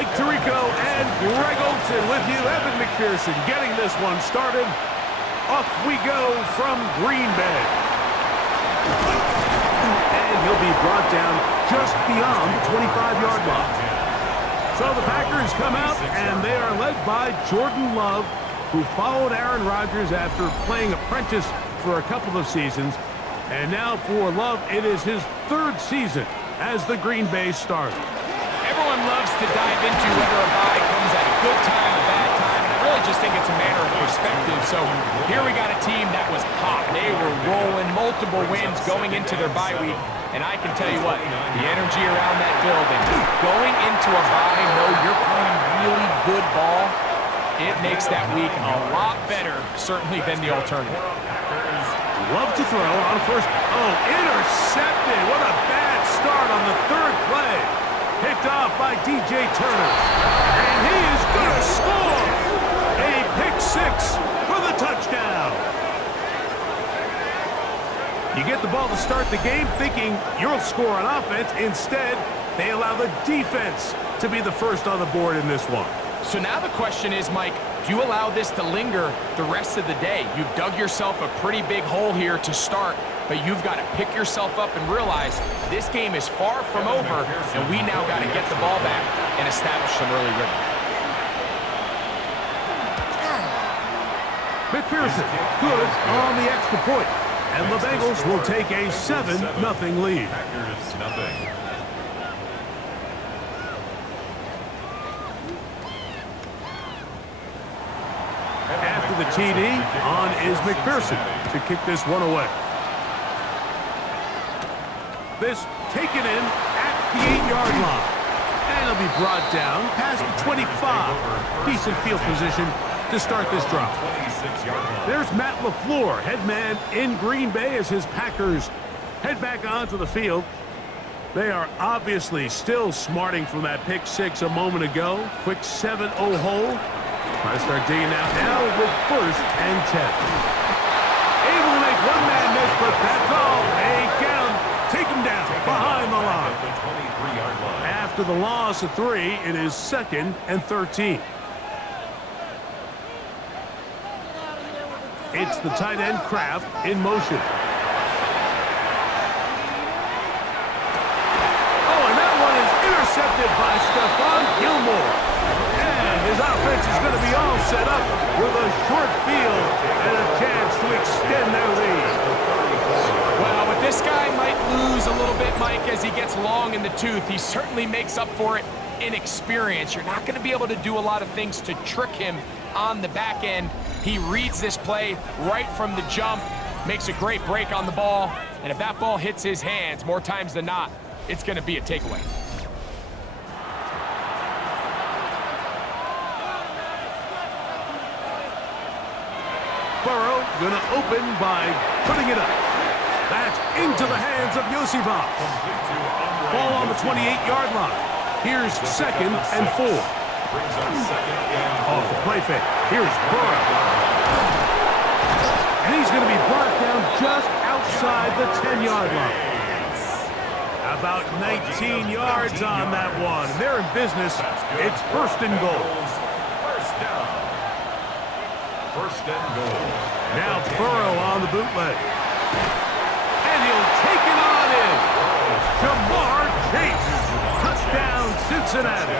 Mike Tirico and Greg Olson with you. Evan McPherson getting this one started. Off we go from Green Bay. And he'll be brought down just beyond the 25-yard line. So the Packers come out, and they are led by Jordan Love, who followed Aaron Rodgers after playing apprentice for a couple of seasons. And now for Love, it is his third season as the Green Bay starter. Everyone loves to dive into whether a bye comes at a good time, a bad time, and I really just think it's a matter of perspective. So here we got a team that was hot. They were rolling, multiple wins going into their bye week. And I can tell you what, the energy around that building, going into a bye, know you're playing really good ball, it makes that week a lot better, certainly, than the alternative. Love to throw on first. Oh, intercepted. What a bad start on the third play. Picked off by DJ Turner. And he is going to score. A pick six for the touchdown. You get the ball to start the game thinking you'll score on offense. Instead, they allow the defense to be the first on the board in this one. So now the question is, Mike, do you allow this to linger the rest of the day? You've dug yourself a pretty big hole here to start, but you've got to pick yourself up and realize this game is far from over, and we now got to get the ball back and establish some early rhythm. McPherson, good on the extra point. And the Bengals will take a 7-0 lead. After the TD, on is McPherson to kick this one away. This taken in at the 8-yard line. And it'll be brought down past the 25. Decent field position to start this drive. There's Matt LaFleur, head man in Green Bay as his Packers head back onto the field. They are obviously still smarting from that pick six a moment ago. Quick 7-0 hole. Try to start digging out now with 1st and 10. Able to make one man miss, but that's all. They get him, take him down behind the line. After the loss of 3, it is 2nd and 13. It's the tight end Kraft in motion. Oh, and that one is intercepted by Stephon Gilmore. And his offense is going to be all set up with a short field and a chance to extend their lead. Well, but this guy might lose a little bit, Mike, as he gets long in the tooth. He certainly makes up for it in experience. You're not going to be able to do a lot of things to trick him on the back end. He reads this play right from the jump, makes a great break on the ball, and if that ball hits his hands more times than not, it's going to be a takeaway. Burrow going to open by putting it up. That's into the hands of Iosivas. Ball on the 28-yard line. Here's 2nd and 4. Off the play fake. Here's Burrow. And he's going to be brought down just outside the 10-yard line. About 19 yards on that one. They're in business. It's 1st and goal. First and goal. Now Burrow on the bootleg. And he'll take it on in. Jamar Chase. Touchdown, Cincinnati.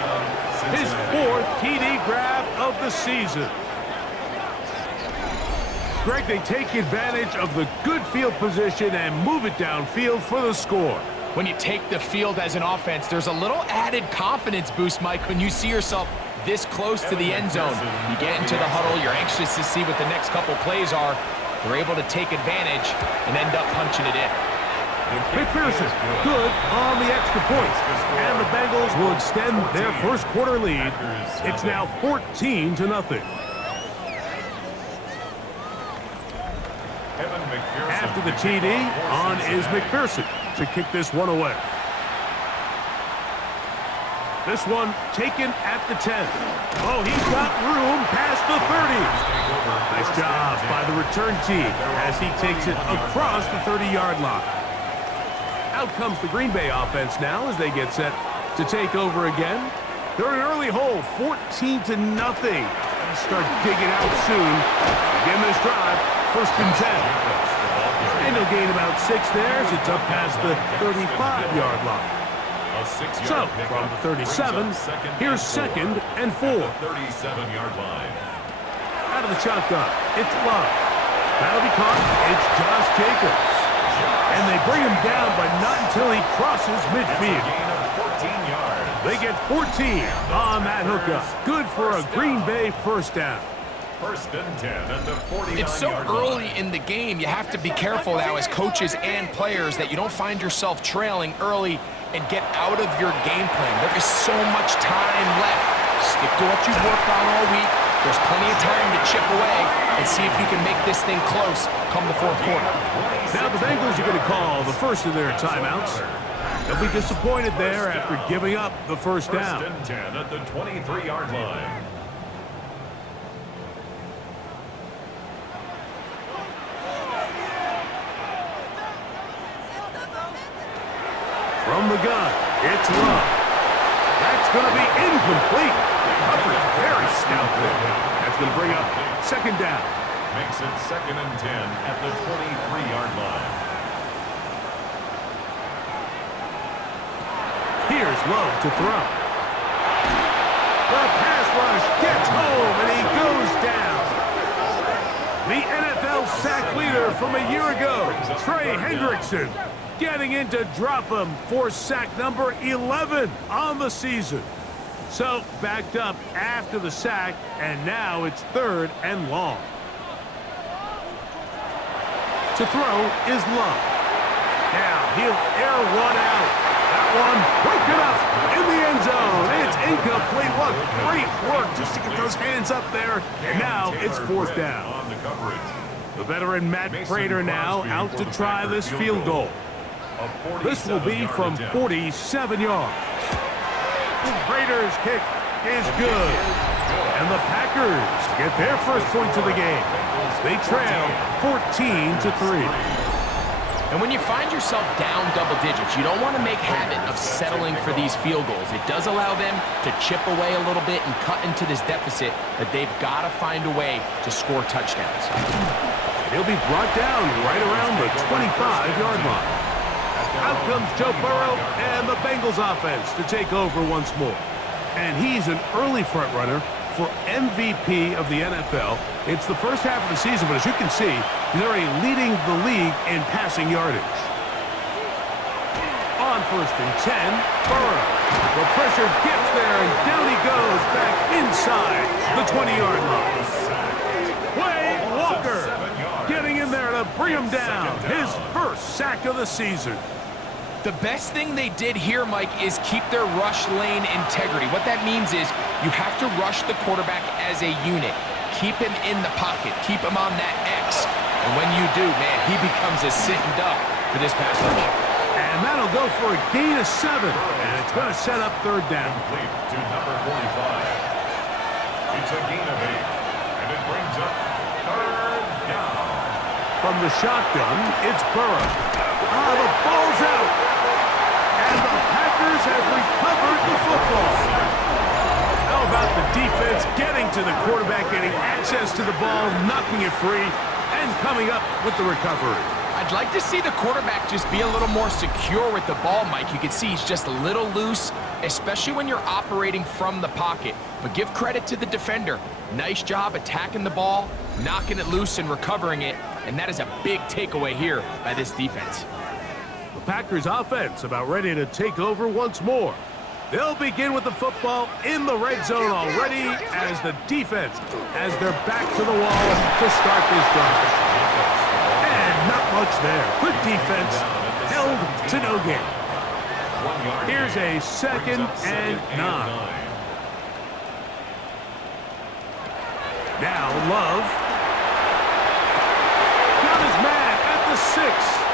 His 4th TD grab of the season. Greg, they take advantage of the good field position and move it downfield for the score. When you take the field as an offense, there's a little added confidence boost, Mike, when you see yourself this close to the end zone. You get into the huddle, you're anxious to see what the next couple plays are. You're able to take advantage and end up punching it in. McPherson, good on the extra point. And the Bengals will extend their first quarter lead. It's now 14-0. After the TD, on is McPherson to kick this one away. This one taken at the 10. Oh, he's got room past the 30. Nice job by the return team as he takes it across the 30-yard line. Out comes the Green Bay offense now as they get set to take over again. They're an early hole, 14-0. They'll start digging out soon. Begin this drive, 1st and 10. And he'll gain about 6 there as it's up past the 35-yard line. So, from the 37, here's 2nd and 4. 37-yard line. Out of the shotgun, it's Love. That'll be caught. It's Josh Jacobs. And they bring him down, but not until he crosses midfield. They get 14 on that hookup. Good for a Green Bay 1st down. 1st and 10 at the 49-yard line. It's so early in the game, you have to be careful now as coaches and players that you don't find yourself trailing early and get out of your game plan. There is so much time left. Stick to what you've worked on all week. There's plenty of time to chip away and see if you can make this thing close come the 4th quarter. Now the Bengals are going to call the first of their timeouts. They'll be disappointed there after giving up the 1st down. 1st and 10 at the 23-yard line. From the gun, it's Love. That's going to be incomplete. Coverage very stout there. That's going to bring up 2nd down. Makes it 2nd and 10 at the 23-yard line. Here's Love to throw. The pass rush gets home, and he goes down. The NFL sack leader from a year ago, Trey Hendrickson, getting in to drop him for sack number 11 on the season. So, backed up after the sack, and now it's 3rd and long. To throw is Love. Now, he'll air one out. That one broken up in the end zone. It's incomplete. What great work just to get those hands up there. And now it's 4th down. On the coverage. The veteran Matt Prater now out to try this field goal. This will be from 47 yards. Prater's kick is good. And the Packers get their first points of the game. They trail 14-3. And when you find yourself down double digits, you don't want to make habit of settling for these field goals. It does allow them to chip away a little bit and cut into this deficit, but they've got to find a way to score touchdowns. He'll be brought down right around the 25-yard line. Out comes Joe Burrow and the Bengals offense to take over once more. And he's an early front runner for MVP of the NFL. It's the first half of the season, but as you can see, he's already leading the league in passing yardage. On 1st and 10, Burrow. The pressure gets there, and down he goes back inside the 20-yard line. Quay Walker getting in there to bring him down. His first sack of the season. The best thing they did here, Mike, is keep their rush lane integrity. What that means is you have to rush the quarterback as a unit. Keep him in the pocket. Keep him on that X. And when you do, man, he becomes a sitting duck for this pass rush. And that'll go for a gain of 7. And it's going to set up 3rd down. Complete to number 45. It's a gain of 8. And it brings up 3rd down. From the shotgun, it's Burrow. The ball's out. And the Packers have recovered the football. How about the defense getting to the quarterback, getting access to the ball, knocking it free, and coming up with the recovery? I'd like to see the quarterback just be a little more secure with the ball, Mike. You can see he's just a little loose, especially when you're operating from the pocket. But give credit to the defender. Nice job attacking the ball, knocking it loose and recovering it, and that is a big takeaway here by this defense. The Packers offense about ready to take over once more. They'll begin with the football in the red zone already as the defense has their back to the wall to start this drive. And not much there. Good defense held to no gain. Here's a 2nd and 9. Now Love got his man at the 6.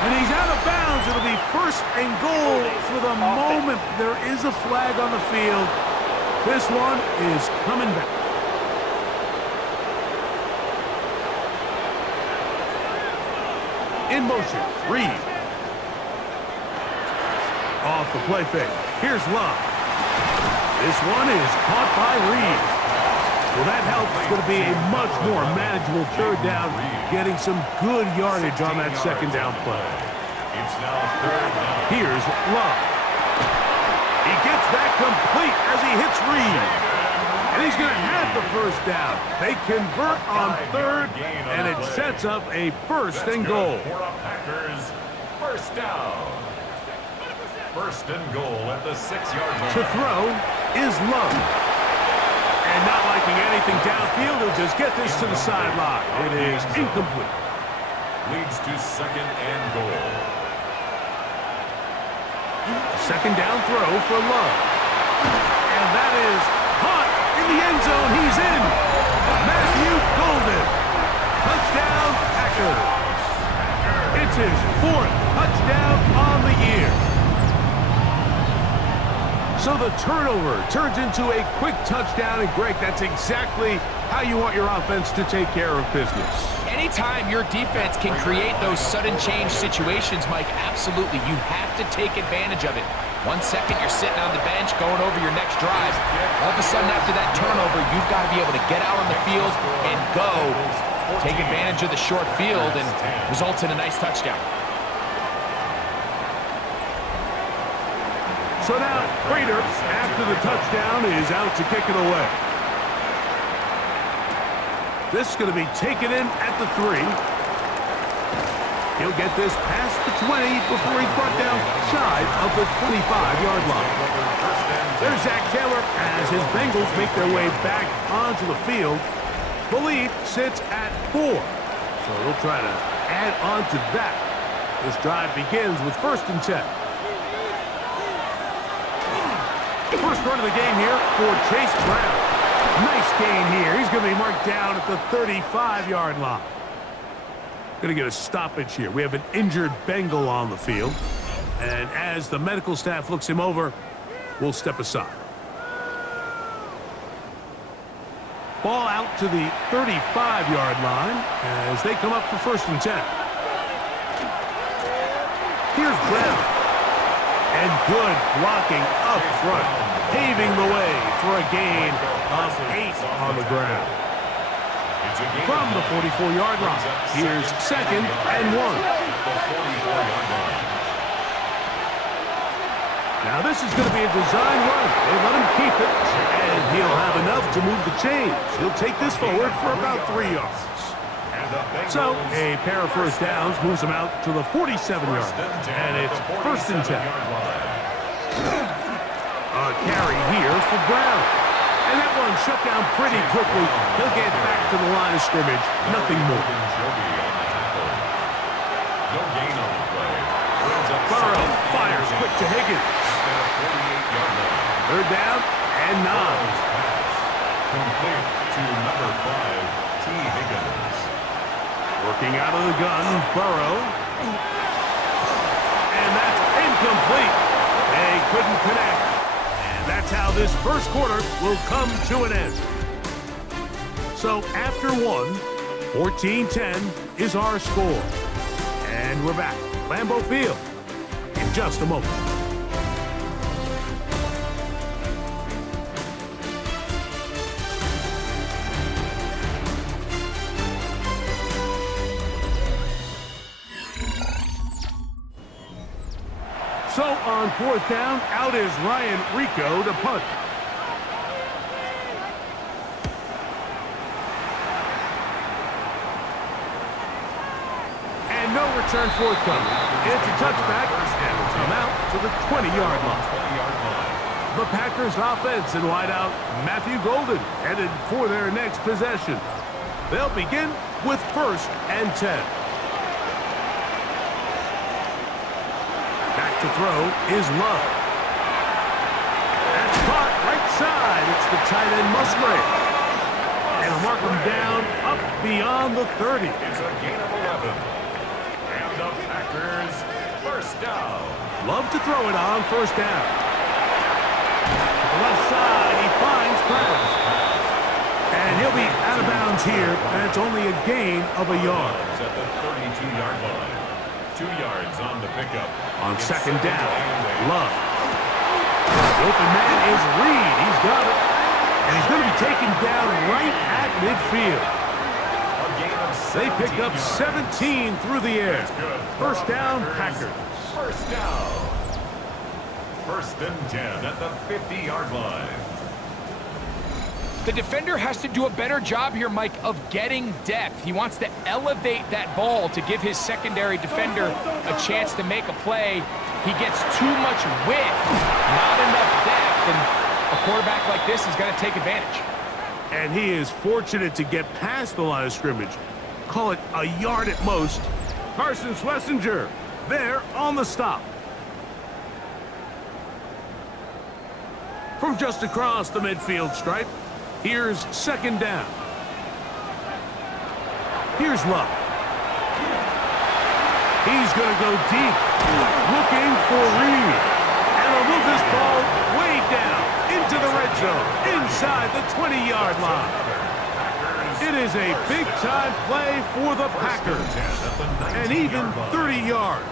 And he's out of bounds. It'll be 1st and goal for the moment. There is a flag on the field. This one is coming back. In motion, Reed. Off the play fake. Here's Love. This one is caught by Reed. Well, that helps. It's going to be a much more manageable third down, getting some good yardage on that second down play. It's now third down. Here's Love. He gets that complete as he hits Reed. And he's going to have the first down. They convert on third, and it sets up a first and goal. For a Packers first down. First and goal at the 6-yard line. To throw is Love. And not liking anything downfield, he'll just get this to the sideline. It is incomplete. Leads to second and goal. Second down throw for Love. And that is caught in the end zone. He's in. Matthew Golden. Touchdown, Packers. It's his 4th touchdown on the year. So the turnover turns into a quick touchdown, and Greg, that's exactly how you want your offense to take care of business. Anytime your defense can create those sudden change situations, Mike, absolutely, you have to take advantage of it. 1 second, you're sitting on the bench going over your next drive. All of a sudden, after that turnover, you've got to be able to get out on the field and go. Take advantage of the short field and results in a nice touchdown. So now, Prater, after the touchdown, is out to kick it away. This is going to be taken in at the 3. He'll get this past the 20 before he's brought down shy of the 25-yard line. There's Zach Taylor as his Bengals make their way back onto the field. The lead sits at 4. So they'll try to add on to that. This drive begins with 1st and 10. First run of the game here for Chase Brown. Nice gain here. He's going to be marked down at the 35-yard line. Going to get a stoppage here. We have an injured Bengal on the field. And as the medical staff looks him over, we'll step aside. Ball out to the 35-yard line as they come up for 1st and 10. Here's Brown. And good blocking up front, paving the way for a gain of 8 on the ground. From the 44-yard line, here's 2nd and 1. Now this is going to be a design run. They let him keep it, and he'll have enough to move the chains. He'll take this forward for about 3 yards. So, a pair of first downs moves him out to the 47-yard line, and it's 1st and 10. A carry here for Brown. And that one shut down pretty quickly. He'll get back to the line of scrimmage. Nothing more. Burrow fires quick to Higgins. 3rd down and 9. Complete to number 5, T. Higgins. Working out of the gun, Burrow. And that's incomplete. They couldn't connect. And that's how this first quarter will come to an end. So after 1, 14-10 is our score. And we're back. Lambeau Field in just a moment. So on 4th down, out is Ryan Rico to punt. And no return forthcoming. It's a touchback, and will come out to the 20-yard line. The Packers offense in wideout, Matthew Golden, headed for their next possession. They'll begin with 1st and 10. To throw is Love. That's caught right side. It's the tight end Musgrave. And mark him down up beyond the 30. It's a gain of 11. And the Packers first down. Love to throw it on 1st down. To the left side, he finds Karras. And he'll be out of bounds here, and it's only a gain of a yard. At the 32-yard line. 2 yards on the pickup. On 2nd down, Love. The open man is Reed. He's taken down right at midfield. They pick up 17 through the air. First down, Packers. First down. First and 10 at the 50-yard line. The defender has to do a better job here, Mike, of getting depth. He wants to elevate that ball to give his secondary defender a chance to make a play. He gets too much width, not enough depth, and a quarterback like this is going to take advantage. And he is fortunate to get past the line of scrimmage. Call it a yard at most. Carson Schlesinger there on the stop. From just across the midfield stripe, here's second down. Here's Love. He's going to go deep, looking for Reed. And he'll move this ball way down into the red zone, inside the 20-yard line. It is a big-time play for the Packers, and even 30 yards.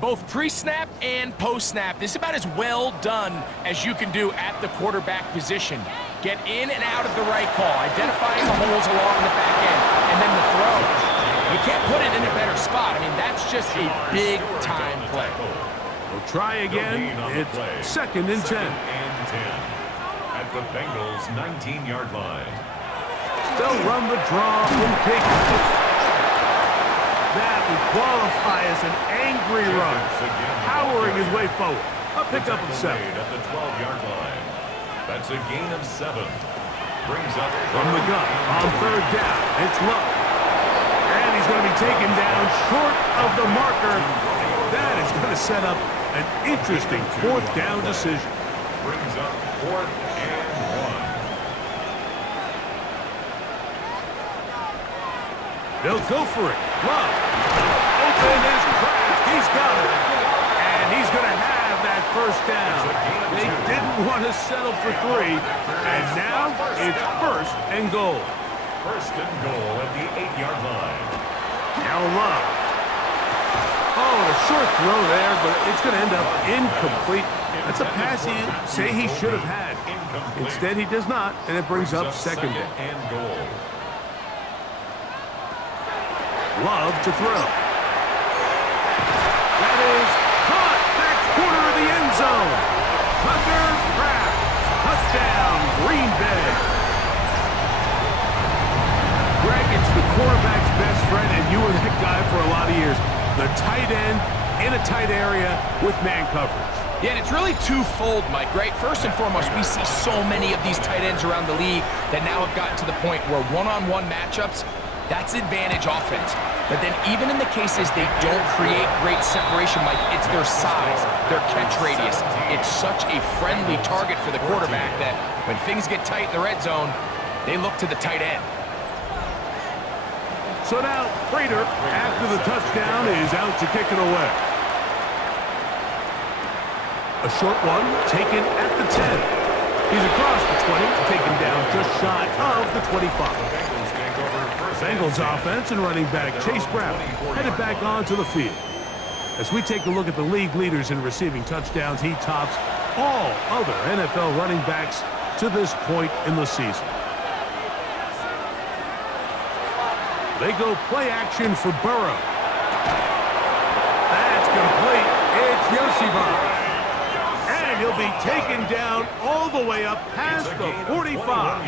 Both pre-snap and post-snap, this is about as well done as you can do at the quarterback position. Get in and out of the right call, identifying the holes along the back end, and then the throw. You can't put it in a better spot. I mean, that's just a big-time play. We'll try again. It's second and 10. At the Bengals' 19-yard line. They'll run the draw from Higgins. That would qualify as an angry run, powering his way forward. A pickup of 7. At the 12-yard line. That's a gain of 7. Brings up from the gun on third down. It's Love. And he's going to be taken down short of the marker. That is going to set up an interesting fourth down decision. Brings up 4th and 1. They'll go for it. Love. Open is cracked. He's got it. And he's going to have that first down. They didn't want to settle for 3. And now it's first and goal. First and goal at the 8-yard line. Now Love. Oh, a short throw there, but it's going to end up incomplete. That's a pass he say he should have had. Instead, he does not, and it brings up second down. And goal. Love to throw. That is caught back corner of the end zone. Tucker Kraft. Touchdown, Green Bay. Greg, it's the quarterback's best friend, and you were that guy for a lot of years. The tight end in a tight area with man coverage. Yeah, and it's really twofold, Mike, right? First and foremost, we see so many of these tight ends around the league that now have gotten to the point where one-on-one matchups, that's advantage offense. But then even in the cases they don't create great separation, Mike, it's their size, their catch radius. It's such a friendly target for the quarterback that when things get tight in the red zone, they look to the tight end. So now, Prater, after the touchdown, is out to kick it away. A short one taken at the 10. He's across the 20, taken down just shy of the 25. Bengals offense and running back Chase Brown headed back onto the field. As we take a look at the league leaders in receiving touchdowns, he tops all other NFL running backs to this point in the season. They go play action for Burrow. That's complete. It's Iosivas. And he'll be taken down all the way up past the 45.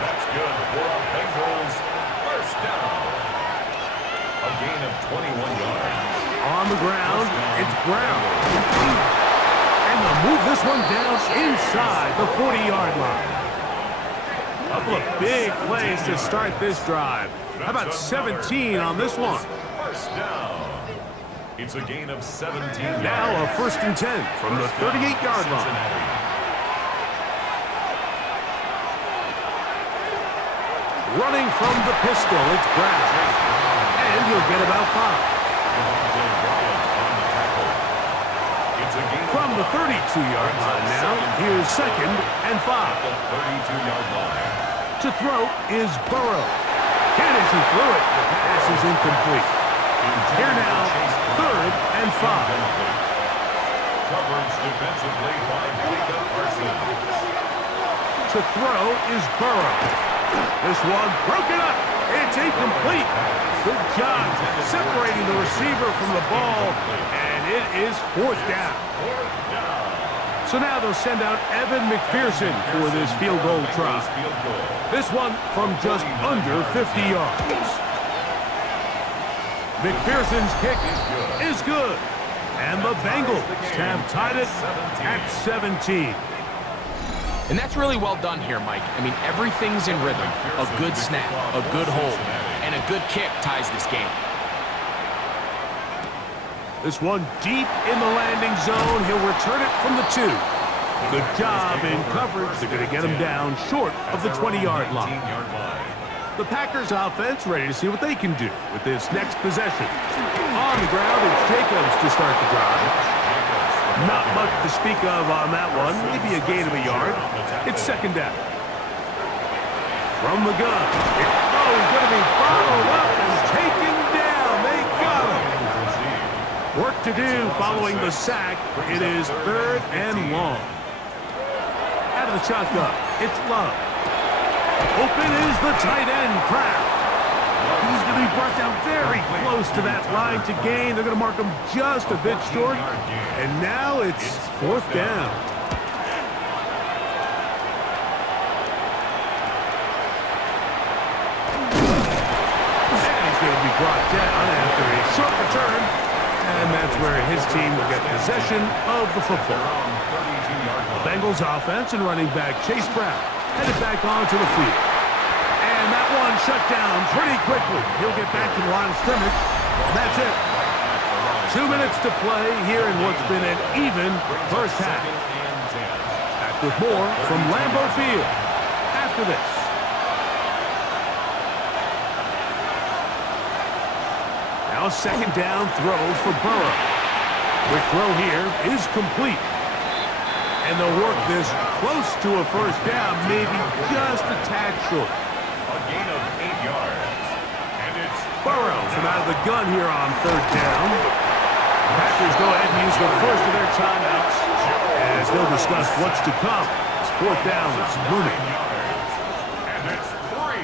That's good for a Bengals first down. A gain of 21 yards. On the ground, it's Brown. And they'll move this one down inside the 40-yard line. A couple of big plays to start this drive. How about 17 on this one? First down. It's a gain of 17 yards. Now a first and 10 from the 38-yard line. Running from the pistol, it's Brown. And he'll get about 5. From the 32-yard line now, here's second and 5. The 32-yard line. To throw is Burrow. And as he threw it, the pass is incomplete. Here now, 3rd and 5. Coverage defensively by Parsons. To throw is Burrow. This one broken up. It's incomplete. Good job separating the receiver from the ball, and it is 4th down. So now they'll send out Evan McPherson for this field goal try. This one from just under 50 yards. McPherson's kick is good. And the Bengals have tied it at 17. And that's really well done here, Mike. I mean, everything's in rhythm. A good snap, a good hold, and a good kick ties this game. This one deep in the landing zone. He'll return it from the 2. Good job in coverage. They're going to get him down short of the 20-yard line. The Packers offense ready to see what they can do with this next possession. On the ground, it's Jacobs to start the drive. Not much to speak of on that one. Maybe a gain of a yard. It's 2nd down. From the gun. Oh, he's going to be bottled up and taken down. They got him. Work to do following the sack. It is 3rd and long. Out of the shotgun, it's Love. Open is the tight end, Kraft. He's going to be brought down very close to that line to gain. They're going to mark him just a bit short. And now it's 4th down. And he's going to be brought down after a short return. And that's where his team will get possession of the football. The Bengals offense and running back Chase Brown headed back onto the field. And that one shut down pretty quickly. He'll get back to the line of scrimmage. And that's it. 2 minutes to play here in what's been an even first half. Back with more from Lambeau Field after this. Now 2nd down throw for Burrow. Quick throw here is complete. And they'll work this close to a 1st down, maybe just a tad short. A gain of 8 yards. And it's Burrow from out of the gun here on 3rd down. The Packers go ahead and use the first of their timeouts as they'll discuss what's to come. It's 4th down. It's looming. And it's 3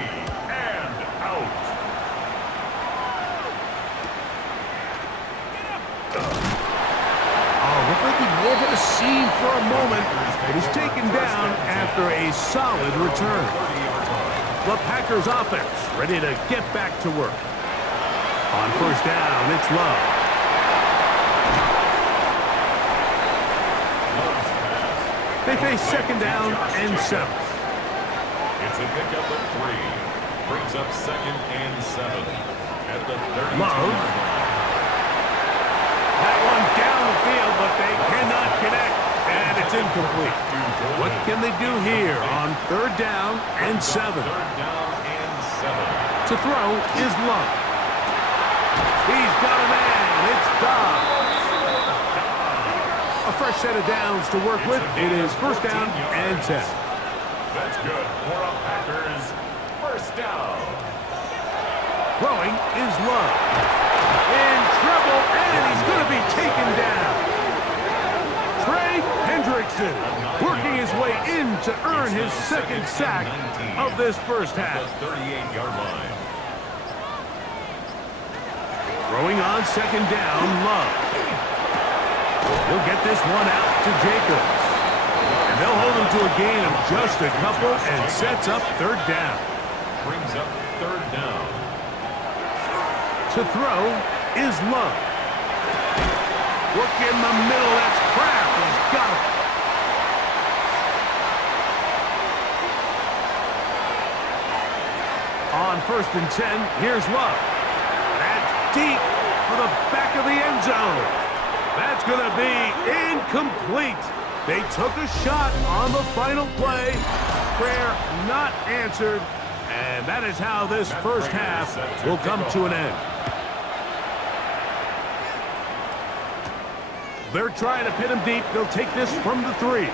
and out. Looked like he over the seam for a moment, but he's taken down after a solid return. The Packers offense ready to get back to work. On 1st down, it's Love. They face 2nd down and 7. It's a pickup of 3. Brings up 2nd and 7 at the 32. Love. That one down the field, but they cannot connect, and it's incomplete. What can they do here on 3rd down and 7? 3rd down and 7. To throw is Love. He's got a man. It's Dobbs. A fresh set of downs to work with. It is 1st down and 10. That's good for a Packers 1st down. Throwing is Love. In trouble, and he's going to be taken down. Trey Hendrickson working his way in to earn his 2nd sack of this 1st half. The 38-yard line. Throwing on 2nd down, Love. He'll get this one out to Jacobs. And they'll hold him to a gain of just a couple and sets up 3rd down. Brings up 3rd down. To throw is Love. Work in the middle, that's Kraft. He's got it. On 1st and 10, here's Love. That's deep for the back of the end zone. That's going to be incomplete. They took a shot on the final play. Prayer not answered. And that is how this 1st half will come to an end. They're trying to pin him deep. They'll take this from the 3.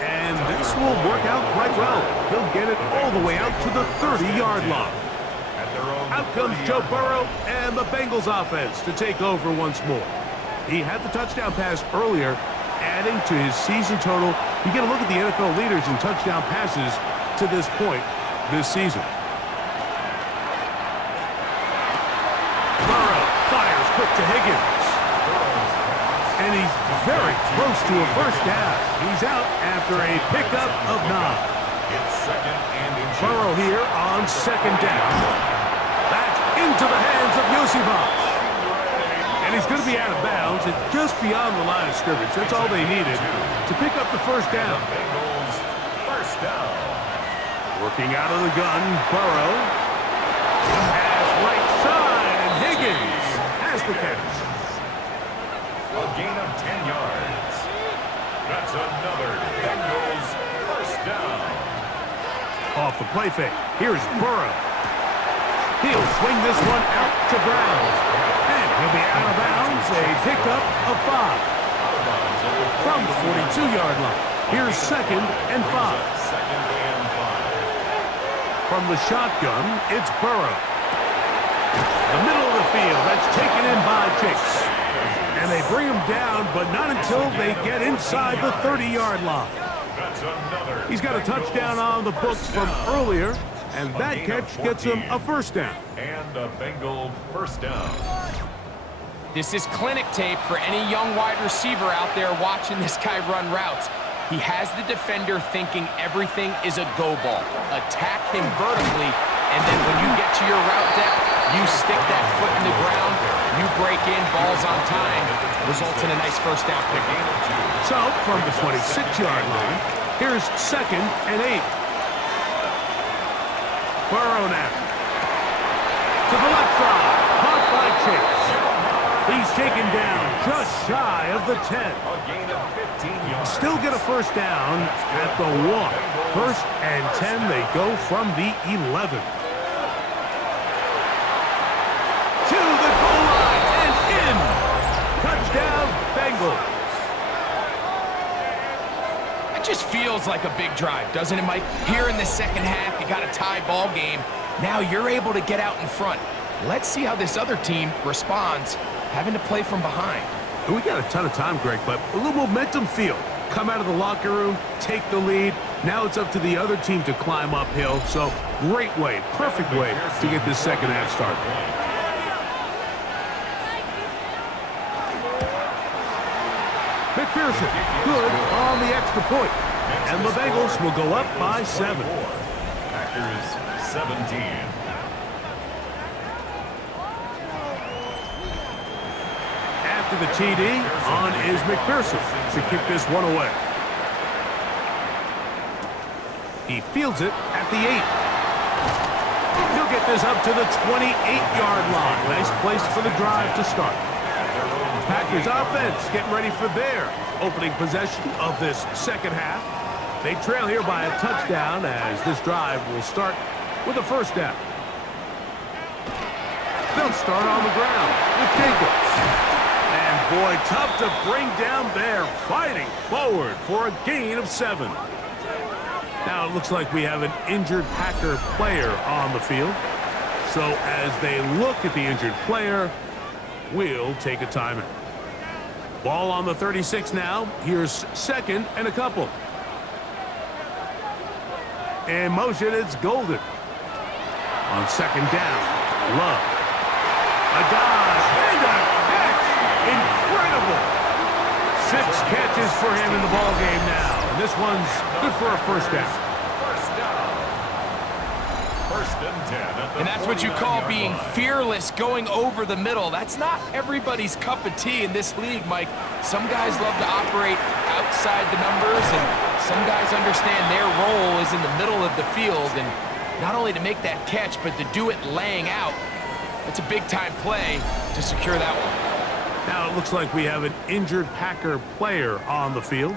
And this will work out quite well. He'll get it all the way out to the 30-yard line. Out comes Joe Burrow and the Bengals offense to take over once more. He had the touchdown pass earlier, adding to his season total. You get a look at the NFL leaders in touchdown passes to this point this season. Burrow fires quick to Higgins. And he's very close to a first down. He's out after a pickup of 9. Burrow here on second down. That's into the hands of Iosivas. And he's going to be out of bounds. It's just beyond the line of scrimmage. That's all they needed to pick up the first down. Working out of the gun, Burrow. Pass right side, and Higgins has the catch. A gain of 10 yards. That's another Bengals first down. Off the play fake, here's Burrow. He'll swing this one out to Brown. And he'll be out of bounds, a pickup of 5. From the 42-yard line, here's 2nd and 5. From the shotgun, it's Burrow. The middle of the field, that's taken in by Chase. And they bring him down, but not until they get inside the 30-yard line. He's got a touchdown on the books from earlier, and that catch gets him a first down. And a Bengal first down. This is clinic tape for any young wide receiver out there watching this guy run routes. He has the defender thinking everything is a go ball. Attack him vertically, and then when you get to your route depth, you stick that foot in the ground, you break in, balls on time, results in a nice first down pick. So, from the 26-yard line, here's 2nd and 8. Burrow now. To the left side, caught by Chase. He's taken down just shy of the 10. Still get a first down at the 1. 1st and 10, they go from the 11. To the goal line and in. Touchdown, Bengals. It just feels like a big drive, doesn't it, Mike? Here in the second half, you got a tie ball game. Now you're able to get out in front. Let's see how this other team responds, having to play from behind. We got a ton of time, Greg, but a little momentum feel. Come out of the locker room, take the lead. Now it's up to the other team to climb uphill. So great way, perfect way to get this second half started. McPherson, good on the extra point. And the Bengals will go up by 7. Packers 17. After the TD, on is McPherson to kick this one away. He fields it at the 8. He'll get this up to the 28-yard line. Nice place for the drive to start. Packers offense getting ready for their opening possession of this second half. They trail here by a touchdown as this drive will start with a first down. They'll start on the ground with Jacobs. And boy, tough to bring down there, fighting forward for a gain of 7. Now it looks like we have an injured Packer player on the field. So as they look at the injured player, we'll take a timeout. Ball on the 36 now. Here's 2nd and a couple. In motion, it's Golden. On 2nd down, Love. A dive and a catch. Incredible. 6 catches for him in the ball game now. And this one's good for a first down. First and 10. And that's what you call being fearless, going over the middle. That's not everybody's cup of tea in this league, Mike. Some guys love to operate outside the numbers, and some guys understand their role is in the middle of the field. And not only to make that catch, but to do it laying out. It's a big-time play to secure that one. Now it looks like we have an injured Packer player on the field.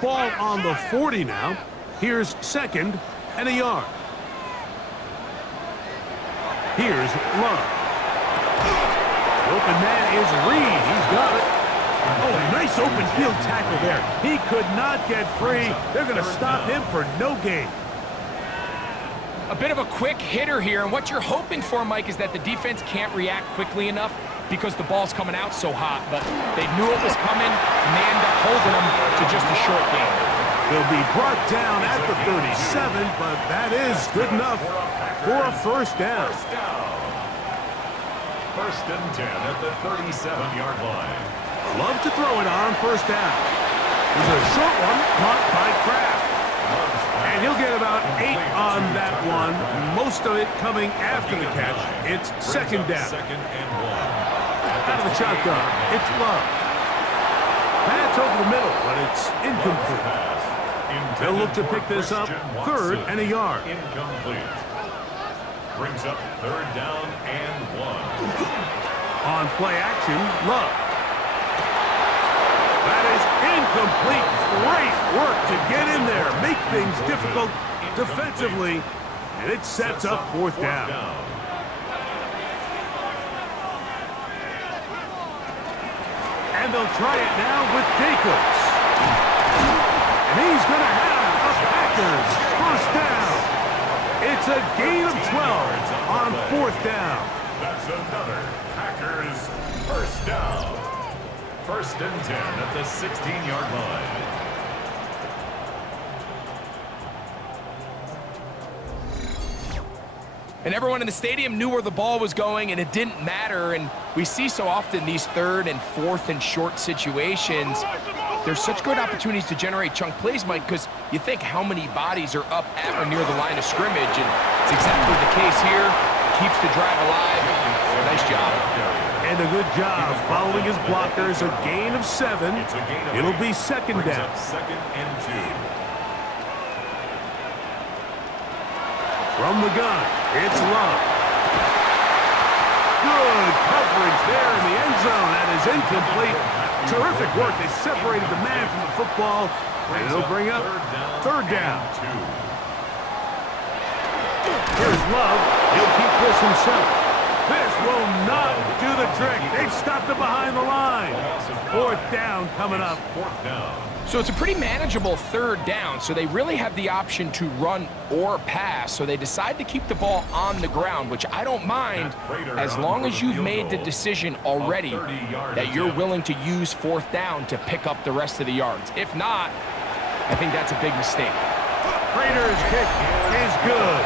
Ball on the 40 now. Here's 2nd and a yard. Here's Love. The open man is Reed. He's got it. Oh, nice open field tackle there. He could not get free. They're going to stop him for no gain. A bit of a quick hitter here, and what you're hoping for, Mike, is that the defense can't react quickly enough because the ball's coming out so hot, but they knew it was coming, and they end up holding them to just a short game. They'll be brought down at the 37, but that is good enough for a first down. First and 10 at the 37-yard line. Love to throw it on first down. There's a short one caught by Kraft. And he'll get about 8 on that one, most of it coming after the catch. It's second down. Second and 1. Out of the shotgun, it's Love. That's over the middle, but it's incomplete. They'll look to pick this up, third and a yard. Incomplete. Brings up third down and 1. On play action, Love. That is incomplete. Great work to get in there, make things difficult defensively, and it sets up fourth down. And they'll try it now with Jacobs. And he's going to have a Packers first down. It's a gain of 12 on fourth down. That's another Packers first down. First and 10 at the 16-yard line. And everyone in the stadium knew where the ball was going, and it didn't matter. And we see so often these third and fourth and short situations, there's such good opportunities to generate chunk plays, Mike, because you think how many bodies are up at or near the line of scrimmage, and it's exactly the case here. Keeps the drive alive. Nice job. And a good job following his blockers. A gain of 7. It'll be second down. Second and 2. From the gun, it's Love. Good coverage there in the end zone. That is incomplete. Terrific work. They separated the man from the football, and it'll bring up third down. Here's Love. He'll keep this himself. This will not do the trick. They've stopped it behind the line. Fourth down coming up. Fourth down. So it's a pretty manageable third down, so they really have the option to run or pass, so they decide to keep the ball on the ground, which I don't mind as long as you've made the decision already that you're willing to use fourth down to pick up the rest of the yards. If not, I think that's a big mistake. Raiders' kick is good,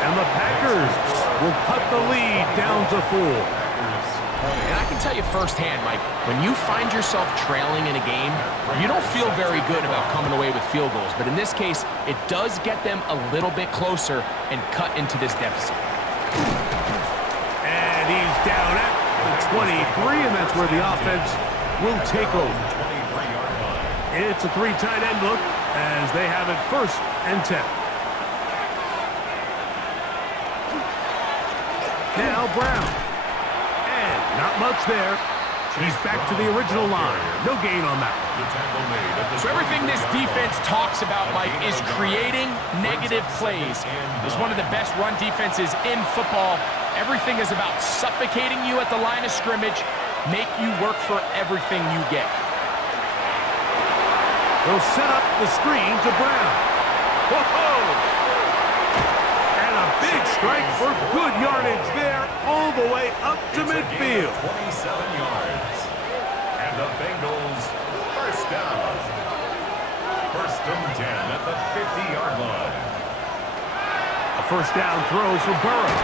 and the Packers will cut the lead down to 4. And I can tell you firsthand, Mike, when you find yourself trailing in a game, you don't feel very good about coming away with field goals. But in this case, it does get them a little bit closer and cut into this deficit. And he's down at the 23, and that's where the offense will take over. It's a 3 tight end look as they have it first and 10. Now Brown. Not much there. He's back to the original line. No gain on that. So everything this defense talks about, Mike, is creating negative plays. It's one of the best run defenses in football. Everything is about suffocating you at the line of scrimmage, make you work for everything you get. They'll set up the screen to Brown. Whoa! And a big strike for good yardage there, all the way up to midfield. 27 yards. And the Bengals first down. First and 10 at the 50-yard line. A first down throw for Burrow.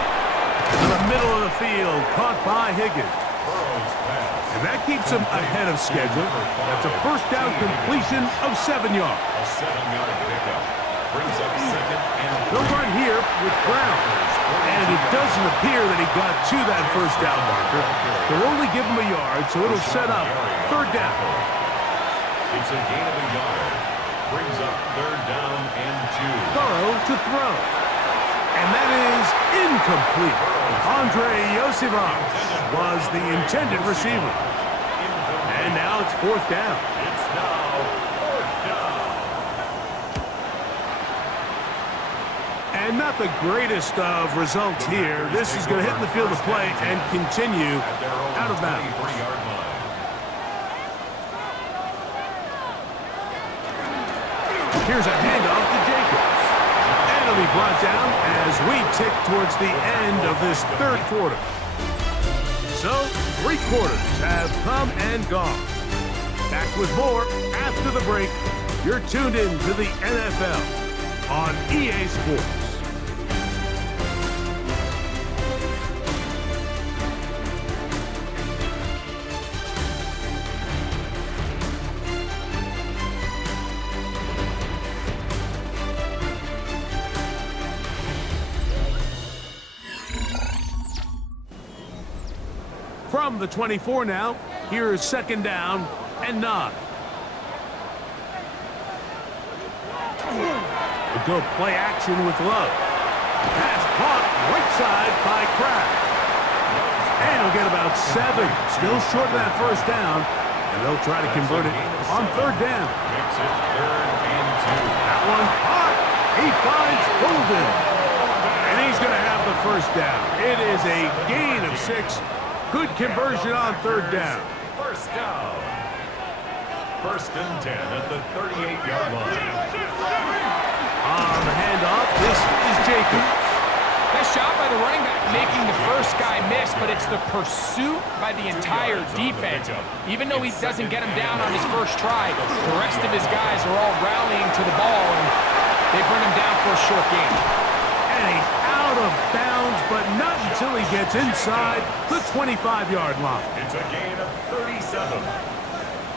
To the middle of the field, caught by Higgins. Burrow's pass. And that keeps him ahead of schedule. That's a first down completion of 7 yards. A 7-yard pickup. Brings up second and They'll run here with Brown. And it doesn't appear that he got to that first down marker. They'll only give him a yard, so it'll set up third down. It's a gain of a yard. Brings up third down and 2. Burrow to throw. And that is incomplete. Iosivas was the intended receiver. And now it's fourth down. It's now fourth down. And not the greatest of results here. This is going to hit in the field of play and continue out of bounds. Here's a handoff to Jacobs. And it'll be brought down as as we tick towards the end of this third quarter. So, 3 quarters have come and gone. Back with more after the break. You're tuned in to the NFL on EA Sports. From the 24 now, here is 2nd down and 9. We'll go play action with Love. Pass caught right side by Karras. And he'll get about 7. Still short of that 1st down. And they'll try to convert it on 3rd down. Makes it 3rd and 2. That one caught. He finds Thornton. And he's going to have the 1st down. It is a gain of 6. Good conversion on 3rd down. 1st down. 1st and 10 at the 38-yard line. On the handoff, this is Jacobs. Nice job by the running back making the first guy miss, but it's the pursuit by the entire defense. Even though he doesn't get him down on his first try, the rest of his guys are all rallying to the ball, and they bring him down for a short gain. And he's out of bounds, but not until he gets inside the 25-yard line. It's a gain of 37.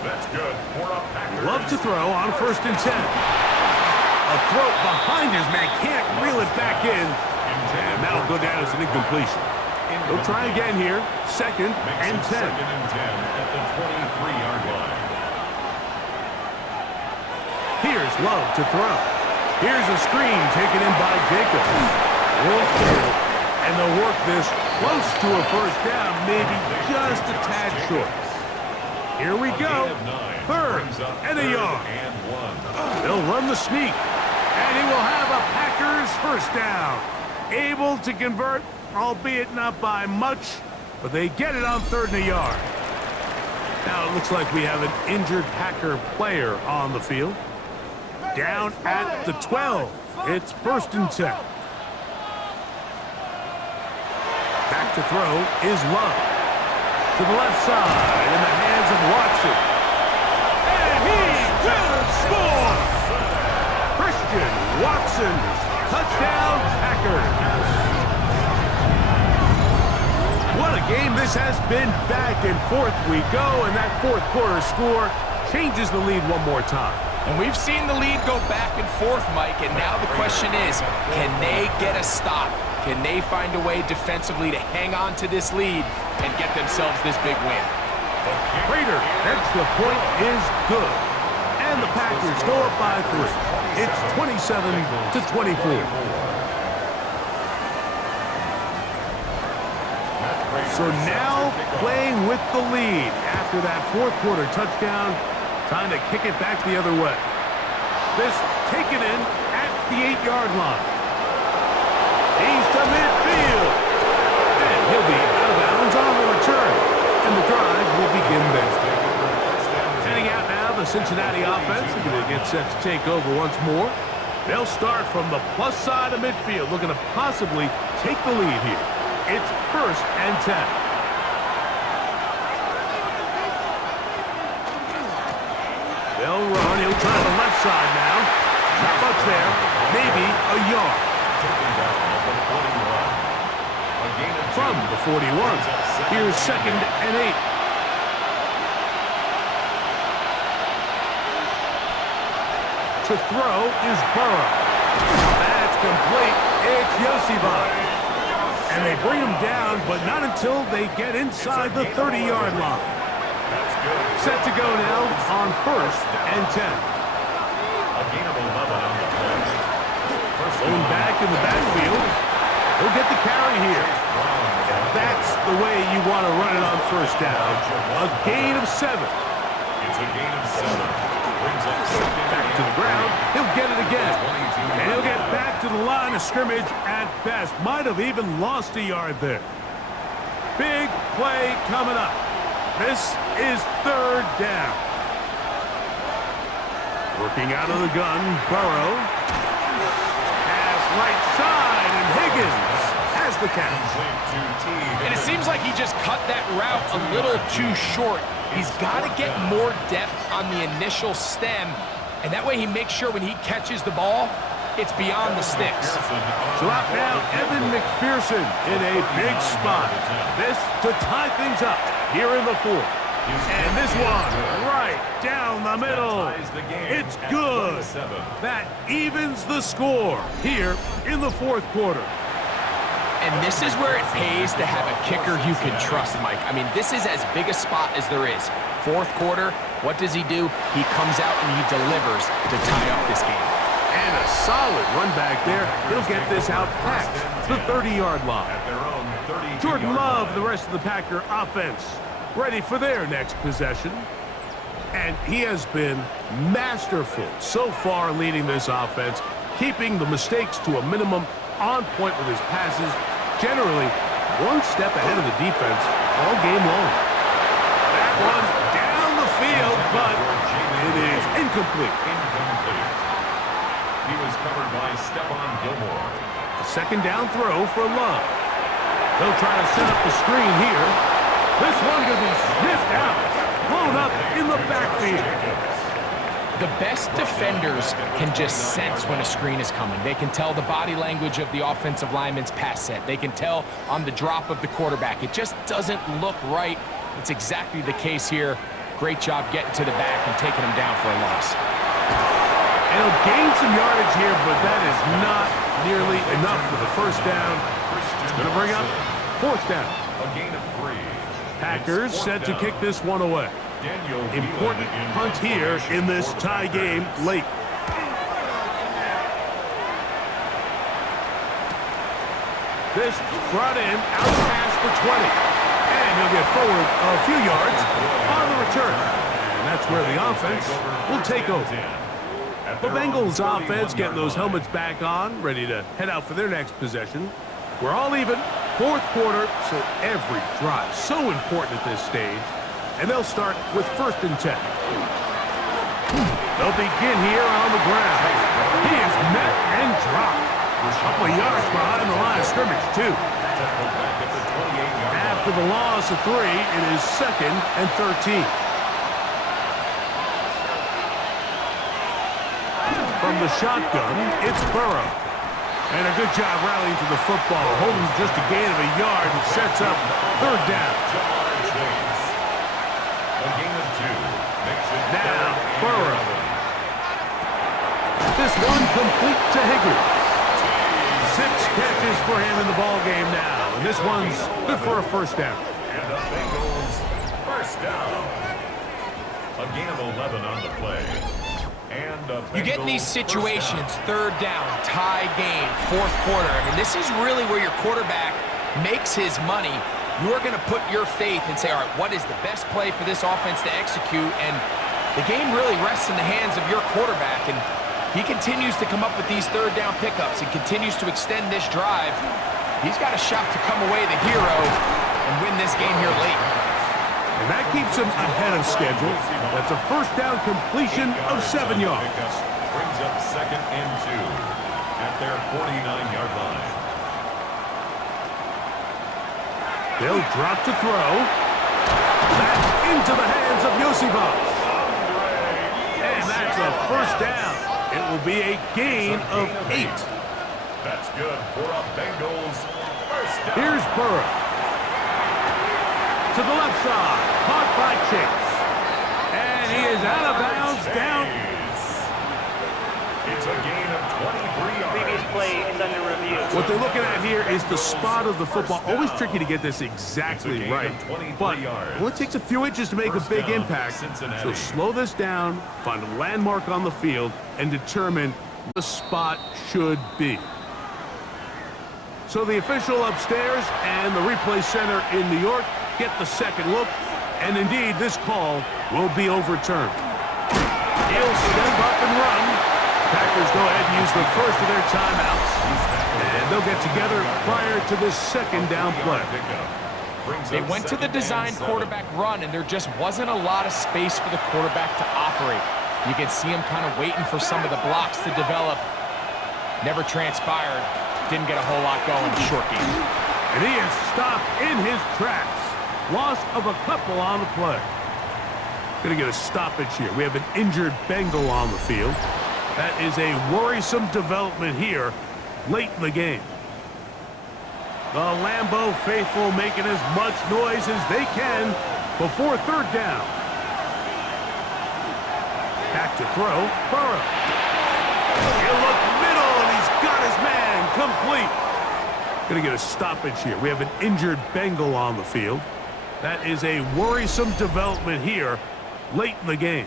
That's good for a Packers. Love to throw on 1st and 10. A throw behind his man, can't reel it back in. And that'll go down as an incompletion. They'll try again here. 2nd and 10. 2nd and 10 at the 23-yard line. Here's Love to throw. Here's a screen taken in by Jacobs. And they'll work this close to a 1st down, maybe just a tad short. Here we go. 3rd and a yard. They'll run the sneak. And he will have a Packers 1st down. Able to convert, albeit not by much, but they get it on 3rd and a yard. Now it looks like we have an injured Packer player on the field. Down at the 12. It's 1st and 10. Back to throw is Love. To the left side in the hands of Watson. And he will score! Christian Watson, touchdown Packers. What a game this has been. Back and forth we go, and that 4th quarter score changes the lead one more time. And we've seen the lead go back and forth, Mike, and now the question is, can they get a stop? Can they find a way defensively to hang on to this lead and get themselves this big win? Prater, extra point is good. And the Packers go up by 3. It's 27-24. So now playing with the lead after that 4th quarter touchdown. Time to kick it back the other way. This taken in at the 8-yard line. He's to midfield. And he'll be out of bounds on the return. And the drive will begin there. Heading out now, the Cincinnati offense. They're going to get set to take over once more. They'll start from the plus side of midfield, looking to possibly take the lead here. It's 1st and 10. They'll run. He'll try the left side now. Not much there. Maybe a yard. From the 41. Here's 2nd and 8. To throw is Burrow. That's complete. It's Iosivas. And they bring him down, but not until they get inside the 30-yard line. Set to go now on 1st and 10. A gain of 11 on the play. Going back in the backfield. He'll get the carry here. And that's the way you want to run it on 1st down. A gain of 7. It's a gain of 7. Brings up 2nd. Back to the ground. He'll get it again. And he'll get back to the line of scrimmage at best. Might have even lost a yard there. Big play coming up. This is 3rd down. Working out of the gun, Burrow. Pass right side, and Higgins has the catch. And it seems like he just cut that route a little too short. He's got to get more depth on the initial stem, and that way he makes sure when he catches the ball, it's beyond the sticks. So out now, Evan McPherson in a big spot. This to tie things up here in the fourth. And this one right down the middle. It's good. That evens the score here in the fourth quarter. And this is where it pays to have a kicker you can trust, Mike. I mean, this is as big a spot as there is. Fourth quarter, what does he do? He comes out and he delivers to tie up this game. And a solid run back there. He'll get this out past the 30-yard line. Jordan Love, the rest of the Packer offense, ready for their next possession. And he has been masterful so far leading this offense, keeping the mistakes to a minimum, on point with his passes, generally one step ahead of the defense all game long. That one's down the field, but it is incomplete. He was covered by Stephon Gilmore. A second down throw for Love. They'll try to set up the screen here. This one could be sniffed out, blown up in the backfield. The best defenders can just sense when a screen is coming. They can tell the body language of the offensive lineman's pass set. They can tell on the drop of the quarterback. It just doesn't look right. It's exactly the case here. Great job getting to the back and taking him down for a loss. And he'll gain some yardage here, but that is not nearly enough for the first down. It's going to bring up fourth down. A gain of 3. Packers set to kick this one away. Important punt here in this tie game late. This brought in out past the 20. And he'll get forward a few yards on the return. And that's where the offense will take over. The Bengals offense getting those helmets back on, ready to head out for their next possession. We're all even. Fourth quarter, so every drive so important at this stage. And they'll start with 1st and 10. They'll begin here on the ground. He is met and dropped. A couple of yards behind the line of scrimmage, too. After the loss of 3, it is 2nd and 13. From the shotgun, it's Burrow. And a good job rallying to the football. Holding just a gain of a yard and sets up 3rd down. Now, Burrow. This one complete to Higgins. 6 catches for him in the ball game now. And this one's good for a first down. And the Bengals first down. A gain of 11 on the play. You get in these situations, 3rd down, tie game, 4th quarter. I mean, this is really where your quarterback makes his money. You're going to put your faith and say, all right, what is the best play for this offense to execute? And the game really rests in the hands of your quarterback. And he continues to come up with these 3rd down pickups and continues to extend this drive. He's got a shot to come away the hero and win this game here late. And that keeps him ahead of schedule. That's a first down completion of 7 yards. Brings up 2nd and 2 at their 49-yard line. They'll drop to throw. That's into the hands of Iosivas. And that's a first down. It will be a gain of 8. That's good for a Bengals first down. Here's Burrow. To the left side, caught by Chase. And he is out of bounds, down. It's a gain of 23 yards. Previous play is under review. What they're looking at here is the spot of the football. Always tricky to get this exactly right. But it only takes a few inches to make a big impact. So slow this down, find a landmark on the field, and determine where the spot should be. So the official upstairs and the replay center in New York get the second look, and indeed this call will be overturned. He'll step up and run. Packers go ahead and use the first of their timeouts, and they'll get together prior to this second down play. They went to the design quarterback run, and there just wasn't a lot of space for the quarterback to operate. You can see him kind of waiting for some of the blocks to develop. Never transpired. Didn't get a whole lot going in the short game. And he is stopped in his tracks. Loss of a couple on the play. Going to get a stoppage here. We have an injured Bengal on the field. That is a worrisome development here late in the game. The Lambeau faithful making as much noise as they can before third down. Back to throw, Burrow. He'll look middle, and he's got his man complete. Going to get a stoppage here. We have an injured Bengal on the field. That is a worrisome development here late in the game.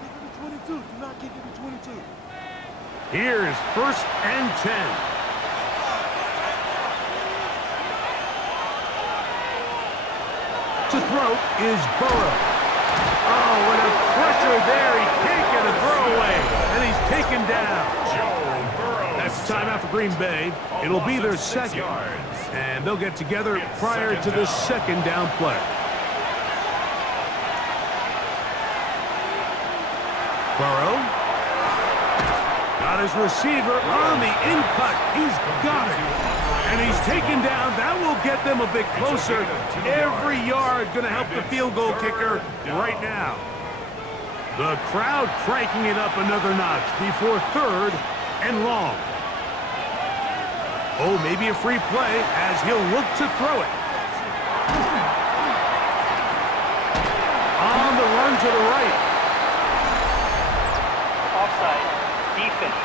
Kick it to 22. Do not kick it to 22. Here's 1st and 10. To throw is Burrow. Oh, what a pressure there. He can't get a throwaway, and he's taken down. That's the timeout for Green Bay. It'll be their second, and they'll get together prior to the second down play. Burrow. Got his receiver on the in-cut. He's got it. And he's taken down. That will get them a bit closer. Every yard going to help the field goal kicker right now. The crowd cranking it up another notch before 3rd and long. Oh, maybe a free play as he'll look to throw it. On the run to the right. Offside. Defense.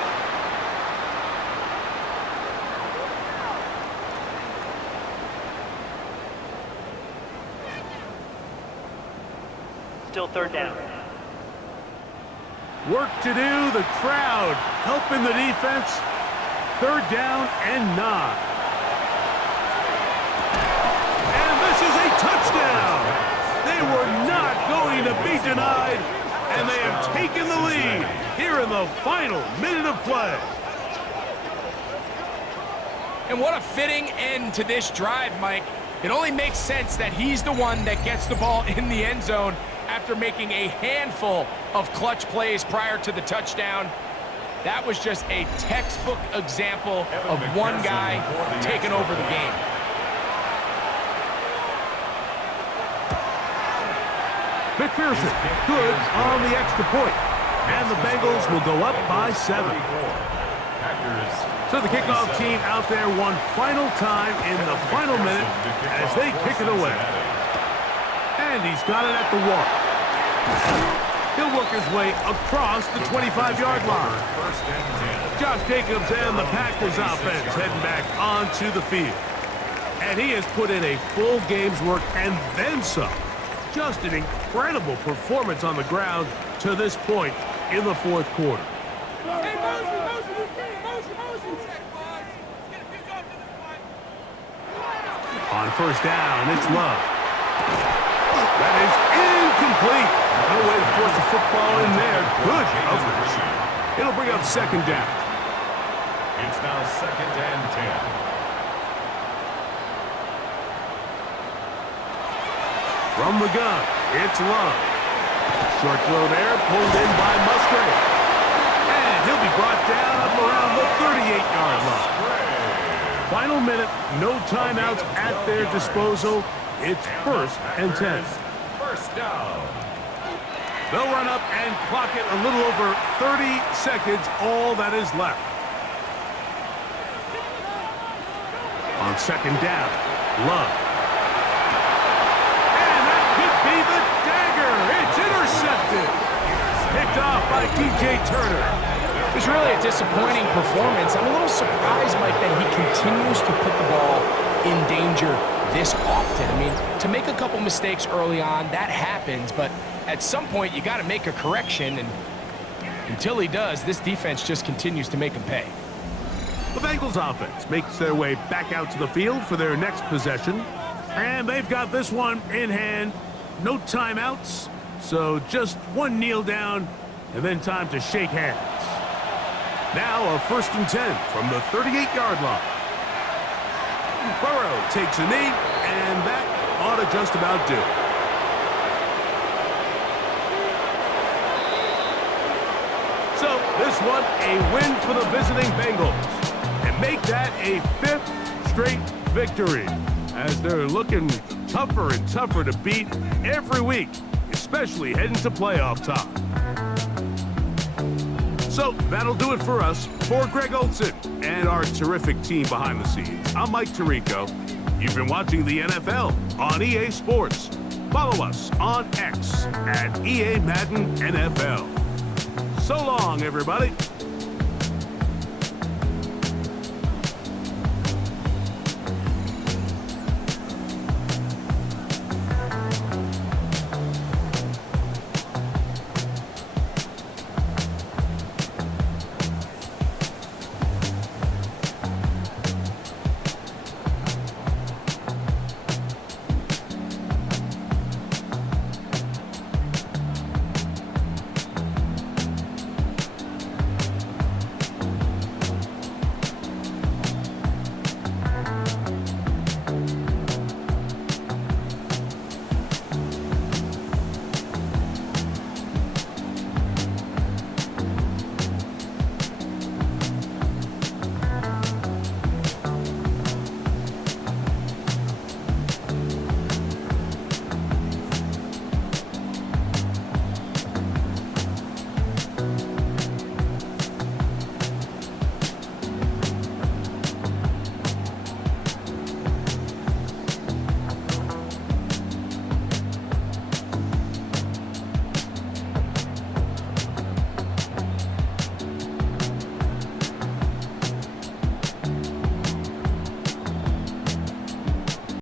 Still 3rd down. Work to do. The crowd helping the defense. 3rd down and 9. And this is a touchdown. They were not going to be denied, and they have taken the lead here in the final minute of play. And what a fitting end to this drive, Mike. It only makes sense that he's the one that gets the ball in the end zone after making a handful of clutch plays prior to the touchdown. That was just a textbook example of one guy taking over the game. McPherson, good on the extra point. And the Bengals will go up by 7. So the kickoff team out there one final time in the final minute as they kick it away. And he's got it at the 1. He'll work his way across the 25-yard line. Josh Jacobs and the Packers offense heading back onto the field. And he has put in a full game's work and then some. Just an incredible performance on the ground to this point in the 4th quarter. On 1st down, it's Love. That is incomplete. No way to force the football in there. Good coverage. It'll bring up 2nd down. It's now 2nd and 10. From the gun, it's Love. Short throw there, pulled in by Musgrave. And he'll be brought down up around the 38-yard line. Final minute, no timeouts at their disposal. It's 1st and 10. 1st down. They'll run up and clock it a little over 30 seconds, all that is left. On 2nd down, Love. And that could be the dagger. It's intercepted. Picked off by DJ Turner. It was really a disappointing performance. I'm a little surprised, Mike, that he continues to put the ball in danger this often. I mean, to make a couple mistakes early on, that happens, but at some point you got to make a correction, and until he does, this defense just continues to make him pay. The Bengals offense makes their way back out to the field for their next possession, and they've got this one in hand. No timeouts, so just one kneel down and then time to shake hands. Now a 1st and 10 from the 38-yard line. Burrow takes a knee, and that ought to just about do it. So this this one a win for the visiting Bengals and make that a 5th straight victory as they're looking tougher and tougher to beat every week, especially heading to playoff time. So that'll do it for us. For Greg Olson and our terrific team behind the scenes, I'm Mike Tirico. You've been watching the NFL on EA Sports. Follow us on X at EA Madden NFL. So long, everybody.